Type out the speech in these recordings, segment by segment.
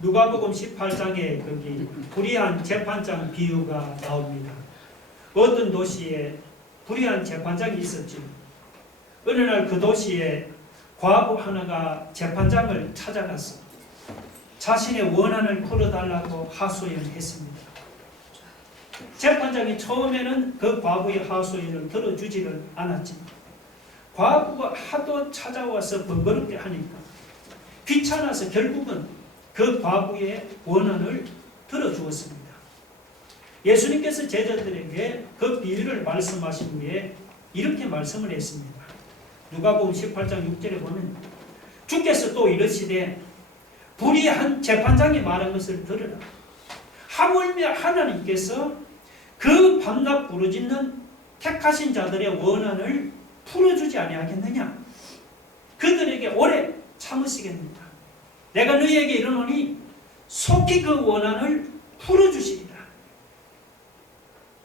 누가복음 18장에 거기 불의한 재판장 비유가 나옵니다. 어떤 도시에 불의한 재판장이 있었죠. 어느 날 그 도시에 과부 하나가 재판장을 찾아가서 자신의 원한을 풀어달라고 하소연했습니다. 재판장이 처음에는 그 과부의 하소연을 들어주지를 않았지만 과부가 하도 찾아와서 번거롭게 하니까 귀찮아서 결국은 그 과부의 원한을 들어주었습니다. 예수님께서 제자들에게 그 비유를 말씀하신 후에 이렇게 말씀을 했습니다. 누가복음 18장 6절에 보면 주께서 또 이르시되 불의한 재판장이 말한 것을 들으라. 하물며 하나님께서 그 밤낮 부르짖는 택하신 자들의 원한을 풀어주지 아니하겠느냐. 그들에게 오래 참으시겠느냐. 내가 너희에게 이르노니 속히 그 원한을 풀어주시리라.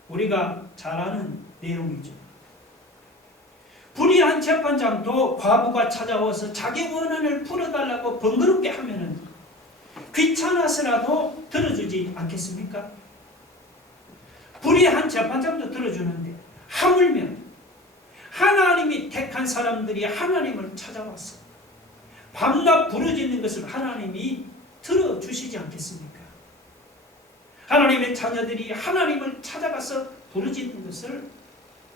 우리가 잘 아는 내용이죠. 불의한 재판장도 과부가 찾아와서 자기 원한을 풀어달라고 번거롭게 하면은 귀찮아서라도 들어주지 않겠습니까? 불의한 재판장도 들어주는데 하물며 하나님이 택한 사람들이 하나님을 찾아왔어 밤낮 부르짖는 것을 하나님이 들어주시지 않겠습니까? 하나님의 자녀들이 하나님을 찾아가서 부르짖는 것을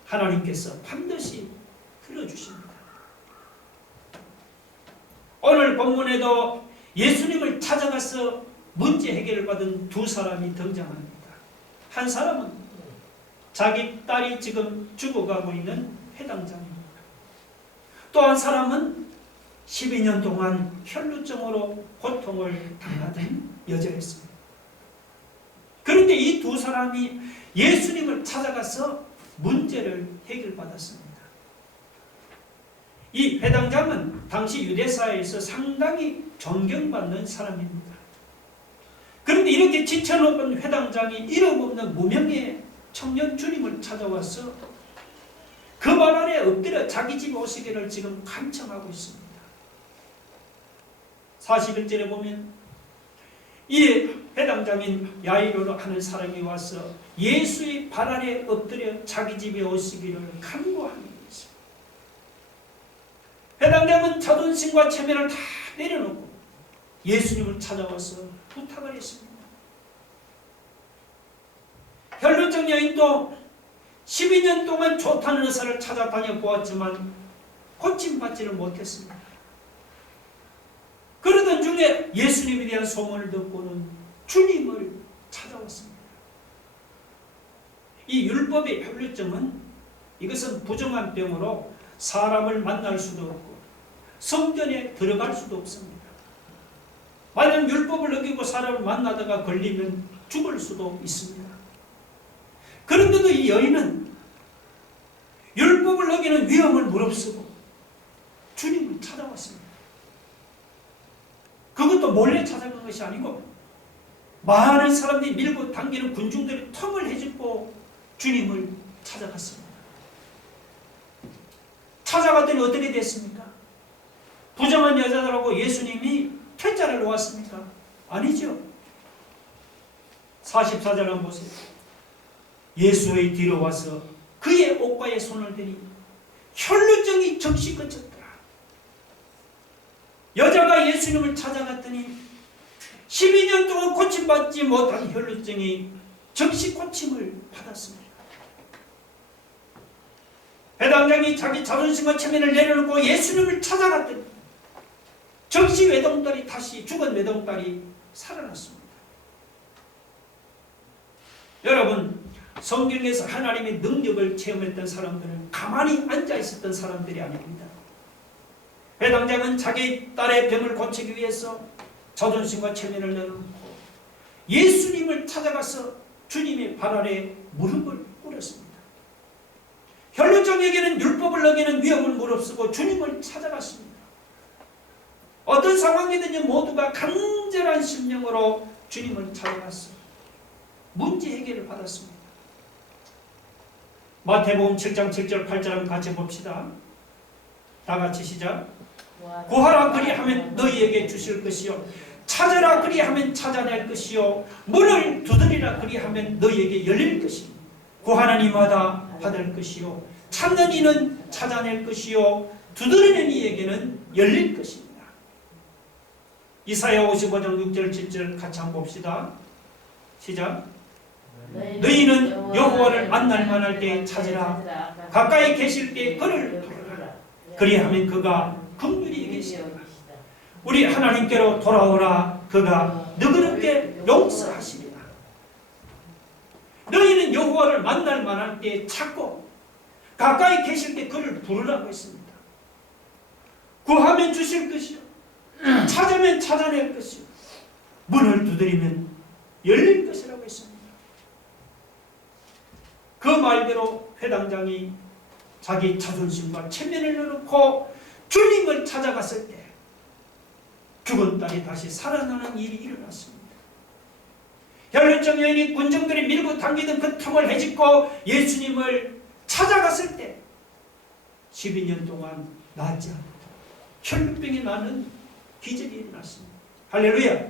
하나님께서 반드시 들어주십니다. 오늘 본문에도 예수님을 찾아가서 문제 해결을 받은 두 사람이 등장합니다. 한 사람은 자기 딸이 지금 죽어가고 있는 회당장입니다. 또 한 사람은 12년 동안 혈루증으로 고통을 당하던 여자였습니다. 그런데 이 두 사람이 예수님을 찾아가서 문제를 해결받았습니다. 이 회당장은 당시 유대사회에서 상당히 존경받는 사람입니다. 그런데 이렇게 지쳐놓은 회당장이 이름 없는 무명의 청년 주님을 찾아와서 그 발 아래 엎드려 자기 집 오시기를 지금 간청하고 있습니다. 41절에 보면 이 회당장인 야이로로 하는 사람이 와서 예수의 발 아래 엎드려 자기 집에 오시기를 간구합니다. 회당장은 자존심과 체면을 다 내려놓고 예수님을 찾아와서 부탁을 했습니다. 혈루증 여인도 12년 동안 좋다는 의사를 찾아다녀 보았지만 고침받지를 못했습니다. 그러던 중에 예수님에 대한 소문을 듣고는 주님을 찾아왔습니다. 이 율법의 혈루증은 이것은 부정한 병으로 사람을 만날 수도 없고 성전에 들어갈 수도 없습니다. 만약 율법을 어기고 사람을 만나다가 걸리면 죽을 수도 있습니다. 그런데도 이 여인은 율법을 어기는 위험을 무릅쓰고 주님을 찾아왔습니다. 그것도 몰래 찾아간 것이 아니고 많은 사람들이 밀고 당기는 군중들이 턱을 헤집고 주님을 찾아갔습니다. 찾아갔더니 어떻게 됐습니까? 부정한 여자들하고 예수님이 퇴짜를 놓았습니까? 아니죠. 44절 한번 보세요. 예수의 뒤로 와서 그의 옷가에 손을 대니 혈루증이 즉시 그쳤더라. 여자가 예수님을 찾아갔더니 12년 동안 고침받지 못한 혈루증이 즉시 고침을 받았습니다. 회당장이 자기 자존심과 체면을 내려놓고 예수님을 찾아갔더니 즉시 외동딸이 다시 죽은 외동딸이 살아났습니다. 여러분, 성경에서 하나님의 능력을 체험했던 사람들은 가만히 앉아 있었던 사람들이 아닙니다. 회당장은 자기 딸의 병을 고치기 위해서 자존심과 체면을 내려놓고 예수님을 찾아가서 주님의 발 아래 무릎을 꿇었습니다. 혈루증에게는 율법을 어기는 위험을 무릅쓰고 주님을 찾아갔습니다. 어떤 상황이든지 모두가 간절한 심령으로 주님을 찾아갔습니다. 문제 해결을 받았습니다. 마태복음 7장 7절 8절 한번 같이 봅시다. 다 같이 시작. 구하라 그리하면 너희에게 주실 것이요 찾으라 그리하면 찾아낼 것이요 문을 두드리라 그리하면 너희에게 열릴 것이요 구하는 이마다 받을 것이요 찾는 이는 찾아낼 것이요 두드리는 이에게는 열릴 것입니다. 이사야 55장 6절 7절 같이 한번 봅시다. 시작. 너희는 여호와를 만날 만할 때에 찾으라 가까이 계실 때에 그를 부르라 그리하면 그가 긍휼히 계시리라. 우리 하나님께로 돌아오라 그가 너그럽게 용서하시리라. 너희는 여호와를 만날 만할 때에 찾고 가까이 계실 때 그를 부르라고 했습니다. 구하면 주실 것이요 찾으면 찾아낼 것이요 문을 두드리면 열릴 것이라고 했습니다. 그 말대로 회당장이 자기 자존심과 체면을 내놓고 주님을 찾아갔을 때 죽은 딸이 다시 살아나는 일이 일어났습니다. 혈루증 여인이 군중들이 밀고 당기던 그 틈을 헤집고 예수님을 찾아갔을 때 12년 동안 낫지 않고 혈루병이 나는 기적이 일어났습니다. 할렐루야.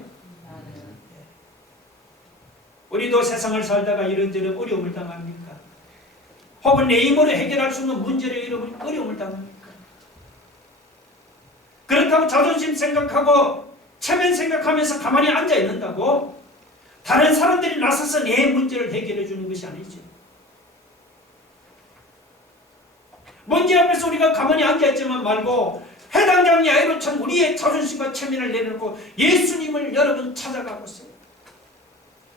우리도 세상을 살다가 이런저런 어려움을 당합니까? 혹은 내 힘으로 해결할 수 없는 문제로 어려움을 당합니까? 그렇다고 자존심 생각하고 체면 생각하면서 가만히 앉아 있는다고 다른 사람들이 나서서 내 문제를 해결해 주는 것이 아니죠. 문제 앞에서 우리가 가만히 앉아있지만 말고 회당장 야이로처럼 우리의 자존심과 체면을 내려놓고 예수님을 여러분 찾아가고 있어요.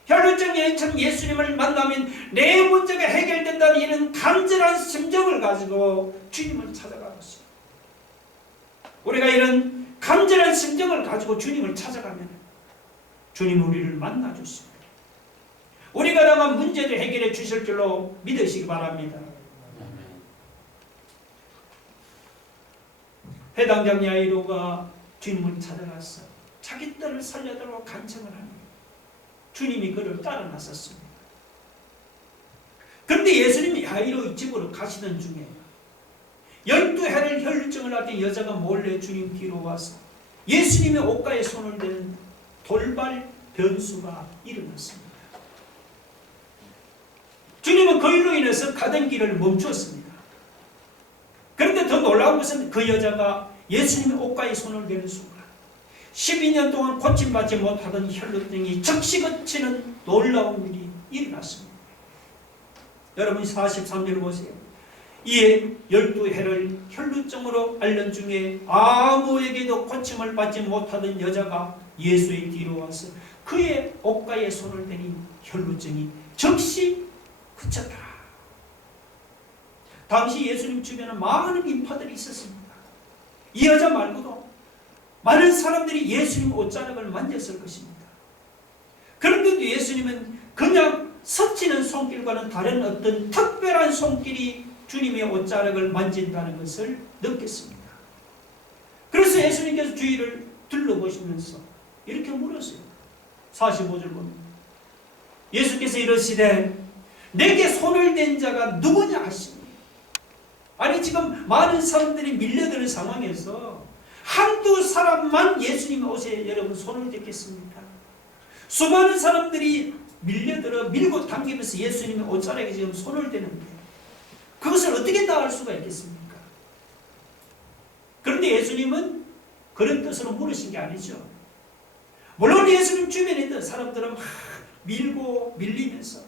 혈루증 여인처럼 예수님을 만나면 내 문제가 해결된다는 이런 간절한 심정을 가지고 주님을 찾아가고 있어요. 우리가 이런 간절한 심정을 가지고 주님을 찾아가면 주님은 우리를 만나주십니다. 우리가 당한 문제를 해결해 주실 줄로 믿으시기 바랍니다. 회당장 야이로가 주님을 찾아가서 자기 딸을 살려달라고 간청을 합니다. 주님이 그를 따라 나섰습니다. 그런데 예수님이 야이로의 집으로 가시던 중에 12해를 혈루증을 앓던 여자가 몰래 주님 뒤로 와서 예수님의 옷가에 손을 대는 돌발 변수가 일어났습니다. 주님은 그 일로 인해서 가던 길을 멈추었습니다. 그런데 더 놀라운 것은 그 여자가 예수님의 옷가에 손을 대는 순간 12년 동안 고침받지 못하던 혈루증이 즉시 그치는 놀라운 일이 일어났습니다. 여러분 43절 보세요. 이에 12해를 혈루증으로 앓는 중에 아무에게도 고침을 받지 못하던 여자가 예수의 뒤로 와서 그의 옷가에 손을 대니 혈루증이 즉시 그쳤다. 당시 예수님 주변에 많은 인파들이 있었습니다. 이 여자 말고도 많은 사람들이 예수님 옷자락을 만졌을 것입니다. 그런데도 예수님은 그냥 스치는 손길과는 다른 어떤 특별한 손길이 주님의 옷자락을 만진다는 것을 느꼈습니다. 그래서 예수님께서 주위를 둘러보시면서 이렇게 물었어요. 45절 보면 예수께서 이러시되 내게 손을 댄 자가 누구냐 하시니. 아니 지금 많은 사람들이 밀려드는 상황에서 한두 사람만 예수님의 옷에 여러분 손을 댔겠습니까? 수많은 사람들이 밀려들어 밀고 당기면서 예수님의 옷자락에 지금 손을 대는데 그것을 어떻게 다 알 수가 있겠습니까? 그런데 예수님은 그런 뜻으로 물으신 게 아니죠. 물론 예수님 주변에 있던 사람들은 막 밀고 밀리면서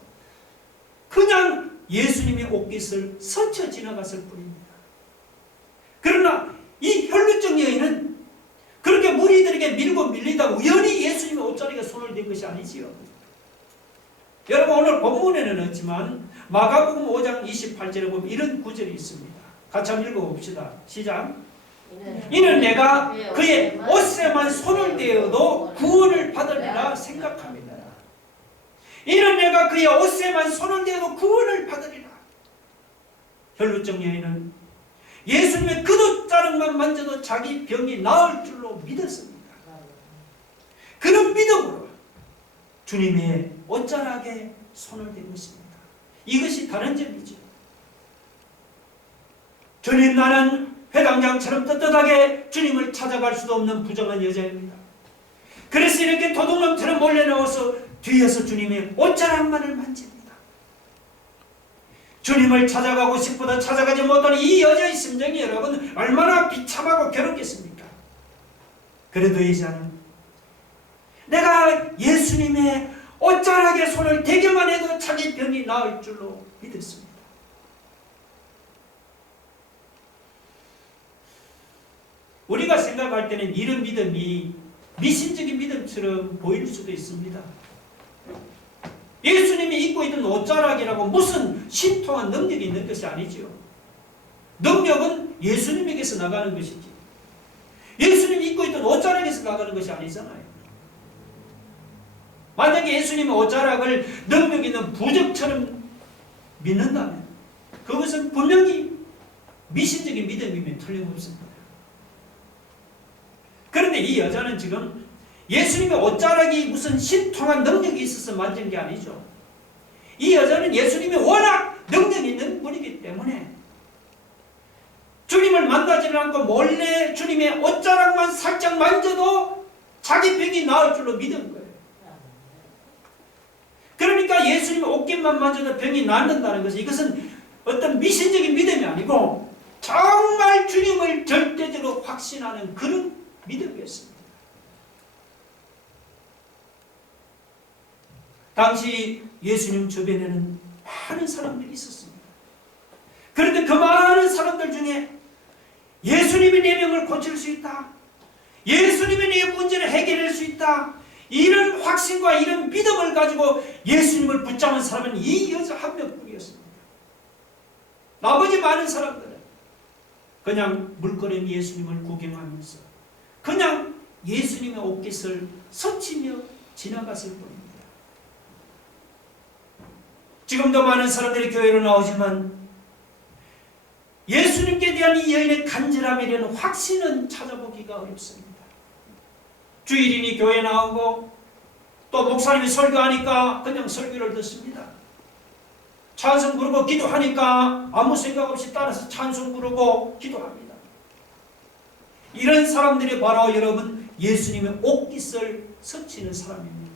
그냥 예수님의 옷깃을 스쳐 지나갔을 뿐입니다. 그러나 이 혈루증 여인은 그렇게 무리들에게 밀고 밀리다 우연히 예수님의 옷자락에 손을 댄 것이 아니지요. 여러분 오늘 본문에는 없지만 마가복음 5장 28절에 보면 이런 구절이 있습니다. 같이 한번 읽어봅시다. 시작. 이는 내가 그의 옷에만 손을 대어도 구원을 받으리라 생각합니다. 이는 내가 그의 옷에만 손을 대어도 구원을 받으리라. 혈루증 여인은 예수님의 그 옷자락만 만져도 자기 병이 나을 줄로 믿었습니다. 그런 믿음으로 주님의 옷자락에 손을 댄 것입니다. 이것이 다른 점이죠. 주님 나는 회당장처럼 떳떳하게 주님을 찾아갈 수도 없는 부정한 여자입니다. 그래서 이렇게 도둑놈처럼 몰래 나와서 뒤에서 주님의 옷자락만을 만집니다. 주님을 찾아가고 싶어도 찾아가지 못하는 이 여자의 심정이 여러분 얼마나 비참하고 괴롭겠습니까? 그래도 이 여자는 내가 예수님의 옷자락에 손을 대기만 해도 자기 병이 나을 줄로 믿었습니다. 우리가 생각할 때는 이런 믿음이 미신적인 믿음처럼 보일 수도 있습니다. 예수님이 입고 있던 옷자락이라고 무슨 신통한 능력이 있는 것이 아니죠. 능력은 예수님에게서 나가는 것이지 예수님이 입고 있던 옷자락에서 나가는 것이 아니잖아요. 만약에 예수님의 옷자락을 능력 있는 부적처럼 믿는다면 그것은 분명히 미신적인 믿음이면 틀림없습니다. 그런데 이 여자는 지금 예수님의 옷자락이 무슨 신통한 능력이 있어서 만진 게 아니죠. 이 여자는 예수님이 워낙 능력이 있는 분이기 때문에 주님을 만나지를 않고 몰래 주님의 옷자락만 살짝 만져도 자기 병이 나을 줄로 믿은 거예요. 그러니까 예수님의 옷깃만 만져도 병이 낫는다는 것은 이것은 어떤 미신적인 믿음이 아니고 정말 주님을 절대적으로 확신하는 그런 믿음이었습니다. 당시 예수님 주변에는 많은 사람들이 있었습니다. 그런데 그 많은 사람들 중에 예수님이 내 병을 고칠 수 있다, 예수님이 내 문제를 해결할 수 있다, 이런 확신과 이런 믿음을 가지고 예수님을 붙잡은 사람은 이 여자 한 명뿐이었습니다. 나머지 많은 사람들은 그냥 물거리는 예수님을 구경하면서 그냥 예수님의 옷깃을 스치며 지나갔을 뿐입니다. 지금도 많은 사람들이 교회로 나오지만 예수님께 대한 이 여인의 간절함에 대한 확신은 찾아보기가 어렵습니다. 주일이니 교회 나오고 또 목사님이 설교하니까 그냥 설교를 듣습니다. 찬송 부르고 기도하니까 아무 생각 없이 따라서 찬송 부르고 기도합니다. 이런 사람들이 바로 여러분 예수님의 옷깃을 스치는 사람입니다.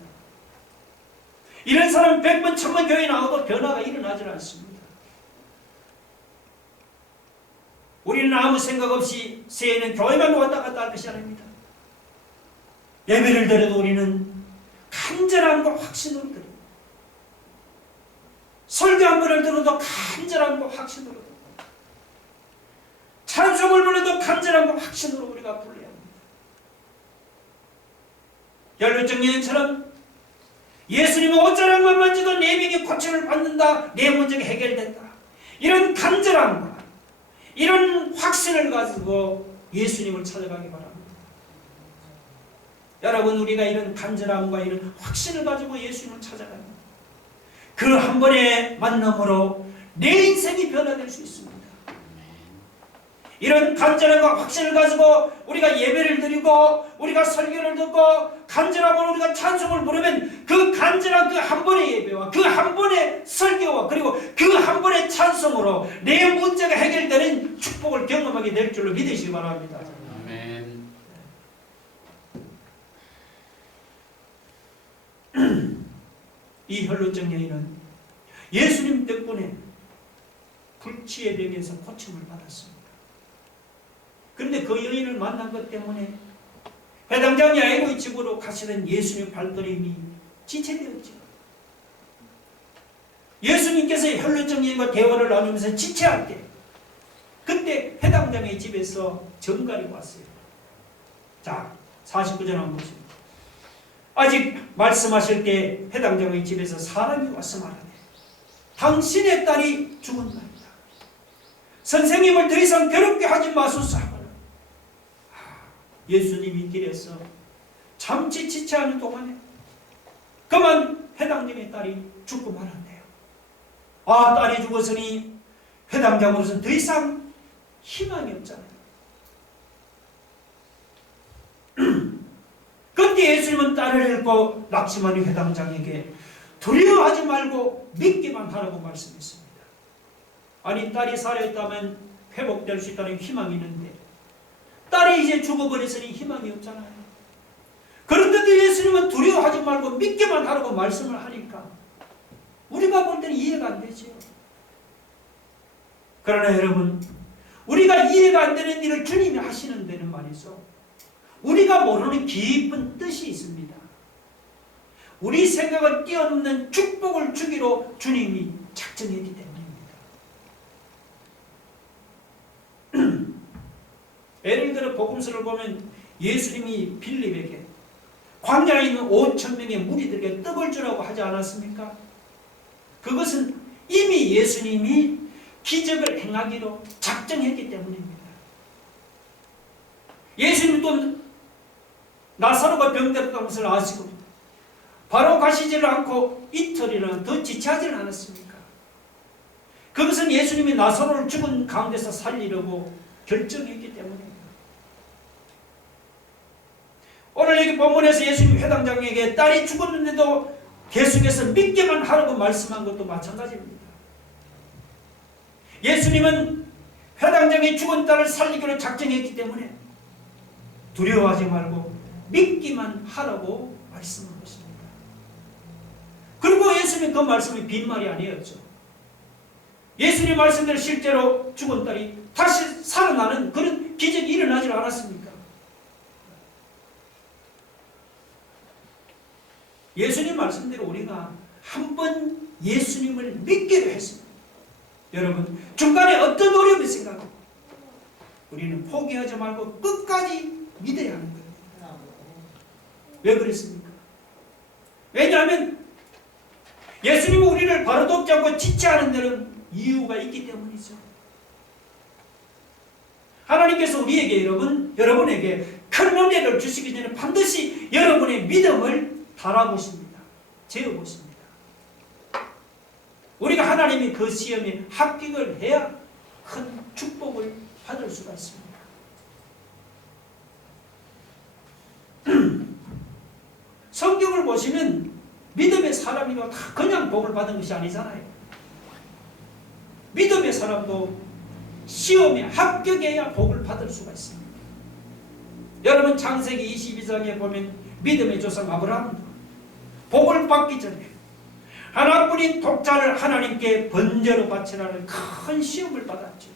이런 사람은 100번 1000번 교회 나와도 변화가 일어나지 않습니다. 우리는 아무 생각 없이 새해는 교회만 왔다 갔다 할 것이 아닙니다. 예배를 드려도 우리는 간절함과 확신으로 드립니다. 설교 한 번을 들어도 간절함과 확신으로 드립니다. 찬송을 불러도 간절함과 확신으로 우리가 불러야 합니다. 혈루증 여인처럼 예수님의 옷자락만 만져도 내 병이 고침을 받는다, 내 문제가 해결된다, 이런 간절함과 이런 확신을 가지고 예수님을 찾아가기 바랍니다. 여러분, 우리가 이런 간절함과 이런 확신을 가지고 예수님을 찾아갑니다. 그 한 번의 만남으로 내 인생이 변화될 수 있습니다. 이런 간절함과 확신을 가지고 우리가 예배를 드리고 우리가 설교를 듣고 간절함으로 우리가 찬송을 부르면 그 간절한 그 한 번의 예배와 그 한 번의 설교와 그리고 그 한 번의 찬송으로 내 문제가 해결되는 축복을 경험하게 될 줄로 믿으시기 바랍니다. 아멘. 이 혈루증 여인은 예수님 덕분에 불치의 병에서 고침을 받았습니다. 그런데 그 여인을 만난 것 때문에 회당장 야이로의 집으로 가시던 예수님의 발걸음이 지체되었죠. 예수님께서 혈루증 여인과 대화를 나누면서 지체할 때 그때 회당장의 집에서 정갈이 왔어요. 자, 49절 한번 보십니다. 아직 말씀하실 때 회당장의 집에서 사람이 와서 말하네, 당신의 딸이 죽었나이다. 선생님을 더 이상 괴롭게 하지 마소서 하거나. 예수님이 길에서 잠시 지체하는 동안에 그만 회당장의 딸이 죽고 말았네요. 아, 딸이 죽었으니 회당장으로서는 더 이상 희망이 없잖아요. 그때 예수님은 딸을 잃고 낙심하는 회당장에게 두려워하지 말고 믿기만 하라고 말씀했습니다. 아니, 딸이 살아있다면 회복될 수 있다는 희망이 있는데 딸이 이제 죽어버렸으니 희망이 없잖아요. 그런데도 예수님은 두려워하지 말고 믿기만 하라고 말씀을 하니까 우리가 볼 때는 이해가 안 되죠. 그러나 여러분, 우리가 이해가 안 되는 일을 주님이 하시는 데는 말이죠, 우리가 모르는 깊은 뜻이 있습니다. 우리 생각을 뛰어넘는 축복을 주기로 주님이 작정했기 때문입니다. 예를 들어 복음서를 보면 예수님이 빌립에게 광야에 있는 5,000명의 무리들에게 떡을 주라고 하지 않았습니까? 그것은 이미 예수님이 기적을 행하기로 작정했기 때문입니다. 예수님이 또 나사로가 병들었다는 것을 아시고 바로 가시지를 않고 이틀이나 더 지체하지는 않았습니까? 그것은 예수님이 나사로를 죽은 가운데서 살리려고 결정했기 때문입니다. 오늘 여기 본문에서 예수님 회당장에게 딸이 죽었는데도 계속해서 믿기만 하라고 말씀한 것도 마찬가지입니다. 예수님은 회당장의 죽은 딸을 살리기로 작정했기 때문에 두려워하지 말고 믿기만 하라고 말씀한 것입니다. 그리고 예수님 그 말씀이 빈말이 아니었죠. 예수님 말씀대로 실제로 죽은 딸이 다시 살아나는 그런 기적이 일어나지 않았습니까? 예수님 말씀대로 우리가 한번 예수님을 믿기로 했습니다. 여러분, 중간에 어떤 어려움이 생각하고 우리는 포기하지 말고 끝까지 믿어야 하는 거예요. 왜 그랬습니까? 왜냐하면 예수님은 우리를 바로 돕지 않고 지체하는 데는 이유가 있기 때문이죠. 하나님께서 우리에게 여러분에게 큰 은혜를 주시기 전에 반드시 여러분의 믿음을 달아보십니다. 재어보십니다. 우리가 하나님이 그 시험에 합격을 해야 큰 축복을 받을 수가 있습니다. 성경을 보시면 믿음의 사람이고 다 그냥 복을 받은 것이 아니잖아요. 믿음의 사람도 시험에 합격해야 복을 받을 수가 있습니다. 여러분, 창세기 22장에 보면 믿음의 조상 아브라함도 복을 받기 전에 하나뿐인 독자를 하나님께 번제로 바치라는 큰 시험을 받았죠.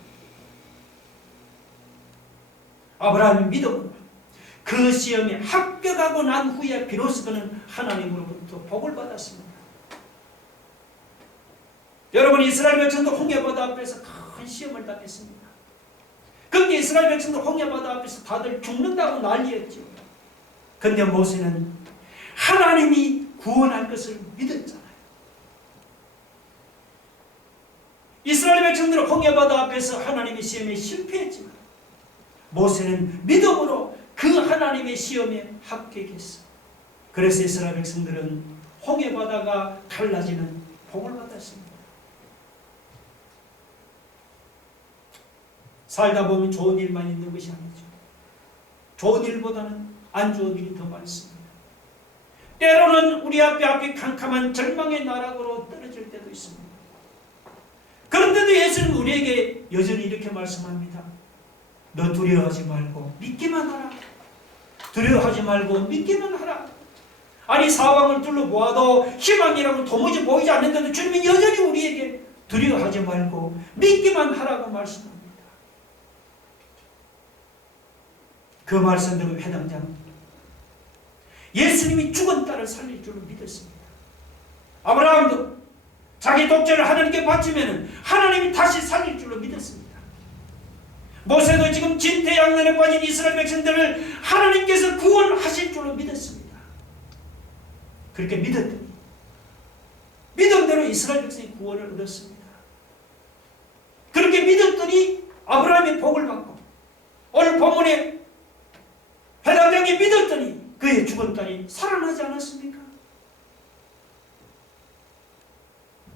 아브라함이 믿음으로 그 시험에 합격하고 난 후에 비로소 그는 하나님으로부터 복을 받았습니다. 여러분, 이스라엘 백성도 홍해바다 앞에서 큰 시험을 당했습니다. 그런데 이스라엘 백성도 홍해바다 앞에서 다들 죽는다고 난리였죠. 그런데 모세는 하나님이 구원할 것을 믿었잖아요. 이스라엘 백성들은 홍해바다 앞에서 하나님의 시험에 실패했지만 모세는 믿음으로 그 하나님의 시험에 합격했어. 그래서 이스라엘 백성들은 홍해바다가 갈라지는 복을 받았습니다. 살다 보면 좋은 일만 있는 것이 아니죠. 좋은 일보다는 안 좋은 일이 더 많습니다. 때로는 우리 앞이 캄캄한 절망의 나락으로 떨어질 때도 있습니다. 그런데도 예수는 우리에게 여전히 이렇게 말씀합니다. 너 두려워하지 말고 믿기만 하라. 두려워하지 말고 믿기만 하라. 아니, 사방을 둘러보아도 희망이라고 도무지 보이지 않는데도 주님은 여전히 우리에게 두려워하지 말고 믿기만 하라고 말씀합니다. 그 말씀대로 회당장은 예수님이 죽은 딸을 살릴 줄을 믿었습니다. 아브라함도 자기 독자를 하나님께 바치면 하나님이 다시 살릴 줄로 믿었습니다. 모세도 지금 진퇴양난에 빠진 이스라엘 백성들을 하나님께서 구원하실 줄로 믿었습니다. 그렇게 믿었더니 믿음대로 이스라엘 백성이 구원을 얻었습니다. 그렇게 믿었더니 아브라함이 복을 받고 오늘 본문에 회당장이 믿었더니 그의 죽은 딸이 살아나지 않았습니까?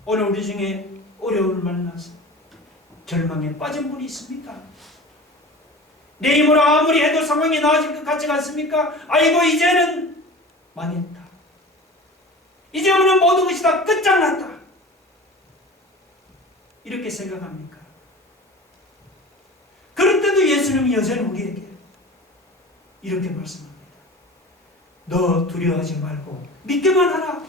오늘 우리 중에 어려움을 만나서 절망에 빠진 분이 있습니까? 내 힘으로 아무리 해도 상황이 나아질 것 같지 않습니까? 아이고, 이제는 망했다. 이제는 모든 것이 다 끝장났다. 이렇게 생각합니까? 그런데도 예수님이 여전히 우리에게 이렇게 말씀합니다. 너 두려워하지 말고 믿기만 하라.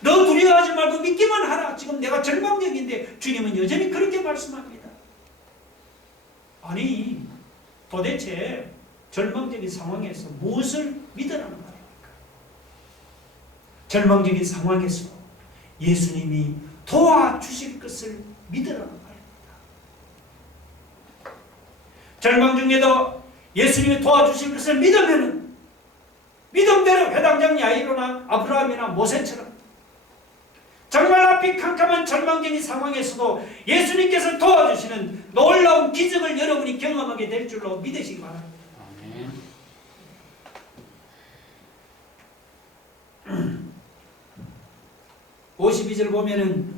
너 두려워하지 말고 믿기만 하라. 지금 내가 절망적인데 주님은 여전히 그렇게 말씀합니다. 아니, 도대체 절망적인 상황에서 무엇을 믿으라는 말입니까? 절망적인 상황에서 예수님이 도와주실 것을 믿으라는 말입니다. 절망 중에도 예수님이 도와주실 것을 믿으면 믿음대로 회당장 야이로나 아브라함이나 모세처럼 정말 앞이 캄캄한 절망적인 상황에서도 예수님께서 도와주시는 놀라운 기적을 여러분이 경험하게 될 줄로 믿으시기 바랍니다. 아멘. 52절 보면은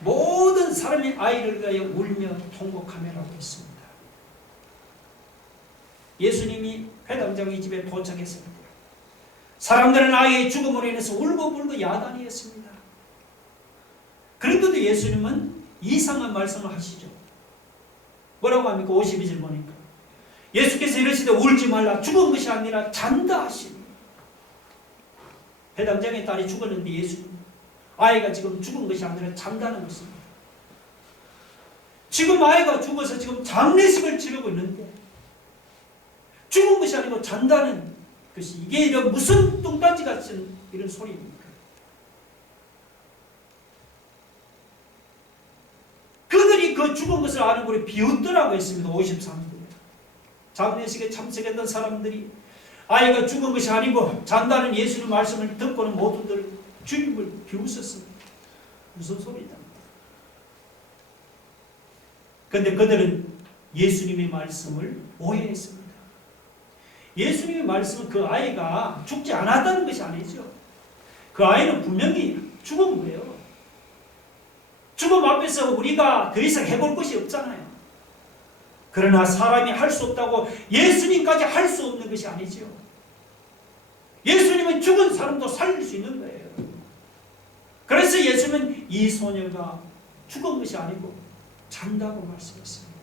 모든 사람이 아이를 위하여 울며 통곡하며라고 했습니다. 예수님이 회당장의 집에 도착했습니다. 사람들은 아이의 죽음으로 인해서 울고 야단이었습니다. 그런데도 예수님은 이상한 말씀을 하시죠. 뭐라고 합니까? 52절 보니까 예수께서 이러시되 울지 말라, 죽은 것이 아니라 잔다 하시니. 회당장의 딸이 죽었는데 예수님, 아이가 지금 죽은 것이 아니라 잔다는 것입니다. 지금 아이가 죽어서 지금 장례식을 치르고 있는데 죽은 것이 아니고 잔다는 것이, 이게 이런 무슨 뚱딴지 같은 이런 소리입니까? 그들이 그 죽은 것을 아는 것을 비웃더라고 했습니다. 53절. 장례식에 참석했던 사람들이 아이가 죽은 것이 아니고 잔다는 예수님 말씀을 듣고는 모두들 주님을 비웃었습니다. 무슨 소리다. 그런데 그들은 예수님의 말씀을 오해했습니다. 예수님의 말씀은 그 아이가 죽지 않았다는 것이 아니죠. 그 아이는 분명히 죽은 거예요. 죽음 앞에서 우리가 더 이상 해볼 것이 없잖아요. 그러나 사람이 할 수 없다고 예수님까지 할 수 없는 것이 아니죠. 예수님은 죽은 사람도 살릴 수 있는 거예요. 그래서 예수님은 이 소녀가 죽은 것이 아니고 잔다고 말씀했습니다.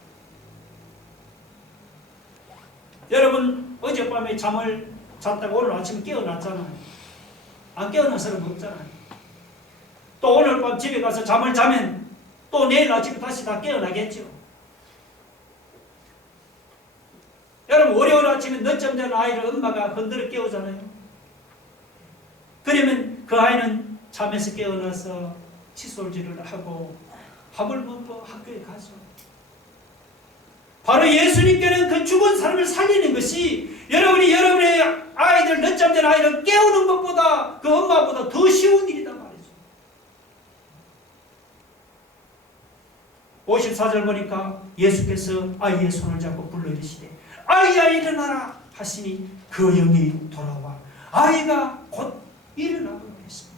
여러분, 어젯밤에 잠을 잤다가 오늘 아침에 깨어났잖아요. 안 깨어난 사람 없잖아요. 또 오늘 밤 집에 가서 잠을 자면 또 내일 아침에 다시 다 깨어나겠죠. 여러분, 월요일 아침에 늦잠 자는 아이를 엄마가 흔들어 깨우잖아요. 그러면 그 아이는 잠에서 깨어나서 칫솔질을 하고 밥을 먹고 학교에 가죠. 바로 예수님께는 그 죽은 사람을 살리는 것이 여러분의 아이들, 늦잠 자는 아이를 깨우는 것보다, 그 엄마보다 더 쉬운 일이다 말이죠. 54절 보니까 예수께서 아이의 손을 잡고 불러 이르시되 아이야 일어나라 하시니 그 영이 돌아와 아이가 곧 일어나고 했습니다.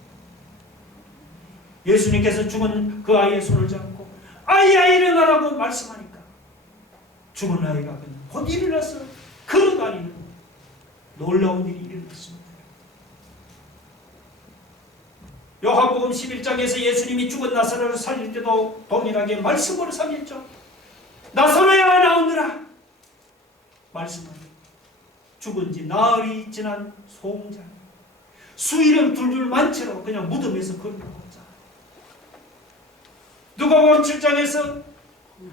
예수님께서 죽은 그 아이의 손을 잡고 아이야 일어나라고 말씀하니까 죽은 아이가 곧 일어나서 걸어다니는 놀라운 일이 일어났습니다. 요한복음 11장에서 예수님이 죽은 나사로를 살릴 때도 동일하게 말씀으로 살렸죠. 나사로야 나오느라 말씀합니다. 죽은 지 나흘이 지난 소홍장 수일은 둘둘만 채로 그냥 무덤에서 걸고 오잖아요. 누가복음 7장에서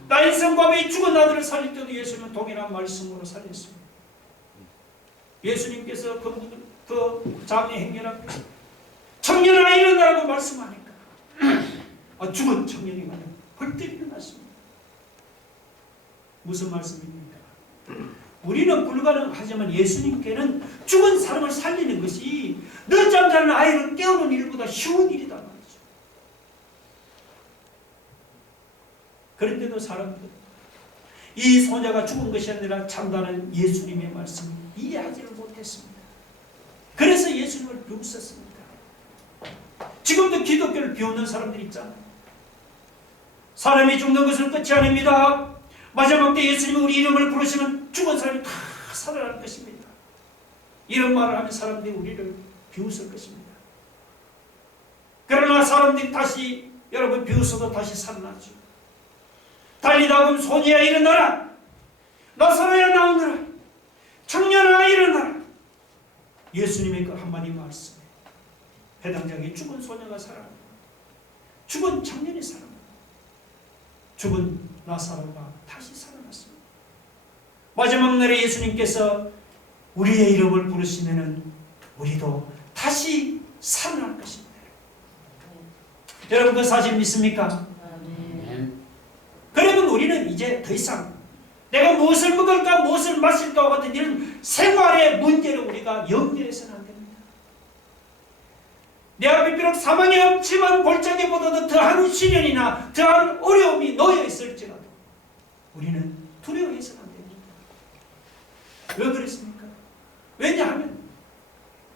나인성 밤에 죽은 아들을 살릴 때도 예수님은 동일한 말씀으로 살렸습니다. 예수님께서 그 장례 행렬 청년아 일어나라고 말씀하니까 죽은 청년이 그냥 벌떡 일어났습니다. 무슨 말씀입니까? 우리는 불가능하지만 예수님께는 죽은 사람을 살리는 것이 늦잠 자는 아이를 깨우는 일보다 쉬운 일이다 말이죠. 그런데도 사람들 이 소녀가 죽은 것이 아니라 참다는 예수님의 말씀을 이해하지를 못했습니다. 그래서 예수님을 비웃었습니다. 지금도 기독교를 비웃는 사람들이 있잖아요. 사람이 죽는 것은 끝이 아닙니다. 마지막 때 예수님이 우리 이름을 부르시면 죽은 사람이 다 살아날 것입니다. 이런 말을 하면 사람들이 우리를 비웃을 것입니다. 그러나 사람들이 다시 여러분 비웃어도 다시 살아나죠. 달리다 보면 소녀야 일어나라, 나사로야 나오너라. 청년아 일어나라. 예수님의 그 한마디 말씀에 회당장에 죽은 소녀가 살아납니다. 죽은 청년이 살아납니다. 죽은 나사로가 다시 살아났습니다. 마지막 날에 예수님께서 우리의 이름을 부르시면은 우리도 다시 살아날 것입니다. 여러분 그 사실 믿습니까? 그러면 우리는 이제 더 이상 내가 무엇을 먹을까 무엇을 마실까 같은 이런 생활의 문제를 우리가 염려해서는 안 됩니다. 내 앞에 비록 사망이 없지만 골짜기보다도 더한 시련이나 더한 어려움이 놓여 있을지라도 우리는 두려워해서는 안 됩니다. 왜 그렇습니까? 왜냐하면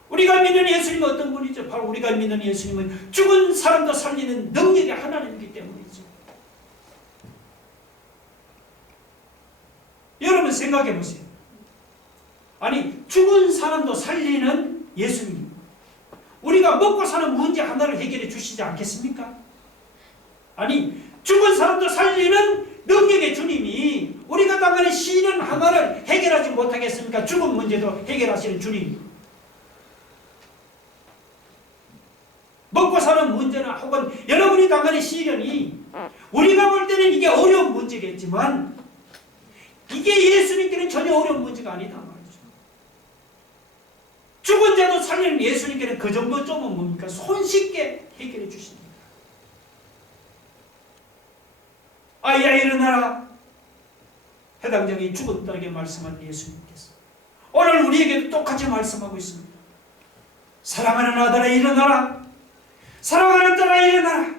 우리가 믿는 예수님은 어떤 분이죠? 바로 우리가 믿는 예수님은 죽은 사람도 살리는 능력의 하나님이기 때문이죠. 여러분 생각해 보세요. 아니 죽은 사람도 살리는 예수님, 우리가 먹고 사는 문제 하나를 해결해 주시지 않겠습니까? 아니 죽은 사람도 살리는 능력의 주님이 우리가 당하는 시련 하나를 해결하지 못하겠습니까? 죽은 문제도 해결하시는 주님, 먹고 사는 문제나 혹은 여러분이 당하는 시련이 우리가 볼 때는 이게 어려운 문제겠지만 이게 예수님께는 전혀 어려운 문제가 아니다 말이죠. 죽은 자도 살리는 예수님께는 그 정도 좀은 뭡니까? 손쉽게 해결해 주십니다. 아이야 일어나라. 해당장에 죽은 딸에게 말씀한 예수님께서 오늘 우리에게도 똑같이 말씀하고 있습니다. 사랑하는 아들아 일어나라. 사랑하는 딸아 일어나라.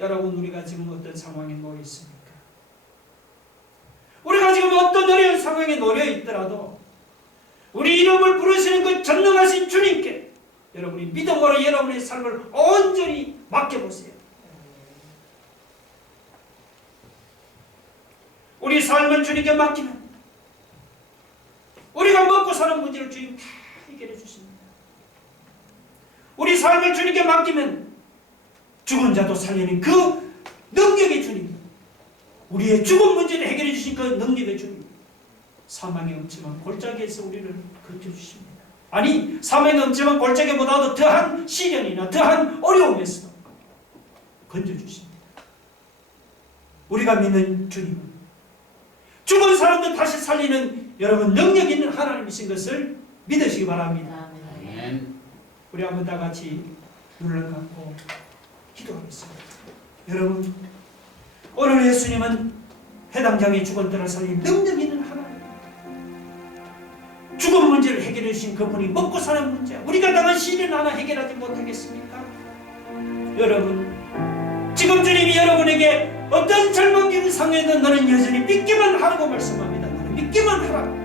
여러분 우리가 지금 어떤 상황에 놓여 있습니까? 우리가 지금 어떤 어려운 상황에 놓여 있더라도 우리 이름을 부르시는 그 전능하신 주님께 여러분이 믿음으로 여러분의 삶을 온전히 맡겨보세요. 우리 삶을 주님께 맡기면 우리가 먹고 사는 문제를 주님 다 해결해 주십니다. 우리 삶을 주님께 맡기면 죽은 자도 살리는 그 능력의 주님, 우리의 죽은 문제를 해결해 주신 그 능력의 주님, 사망의 엄침한 골짜기에서 우리를 건져주십니다. 아니 사망의 엄침한 골짜기보다도 더한 시련이나 더한 어려움에서도 건져주십니다. 우리가 믿는 주님은 죽은 사람도 다시 살리는 여러분 능력 있는 하나님이신 것을 믿으시기 바랍니다. 아멘. 우리 한번 다 같이 눈을 감고 기도하겠습니다. 여러분 오늘 예수님은 해당장의 죽은 딸을 살린 능력 있는 하나님, 죽은 문제를 해결해 주신 그분이 먹고 사는 문제, 우리가 당한 시련 하나 해결하지 못하겠습니까? 여러분 지금 주님이 여러분에게 어떤 절망적인 상황에도 너는 여전히 믿기만 하라고 말씀합니다. 너는 믿기만 하라.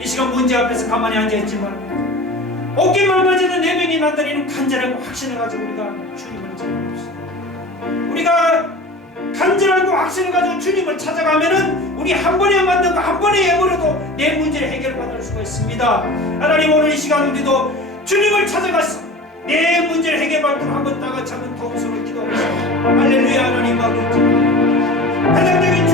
이 시간 문제 앞에서 가만히 앉아있지만 옷깃만 맞아도 내면이 나타내는 간절하고 확신해가지고 우리가 주님을 찾아갑시다. 우리가 간절하고 확신해가지고 주님을 찾아가면은 우리 한 번에 만든 거 한 번에 해버려도 내 문제를 해결받을 수가 있습니다. 하나님 오늘 이 시간 우리도 주님을 찾아가서 내 문제를 해결받도록 한번 다 같이 한번 통성을 기도하겠습니다. 할렐루야. 하나님 아버지 해당적인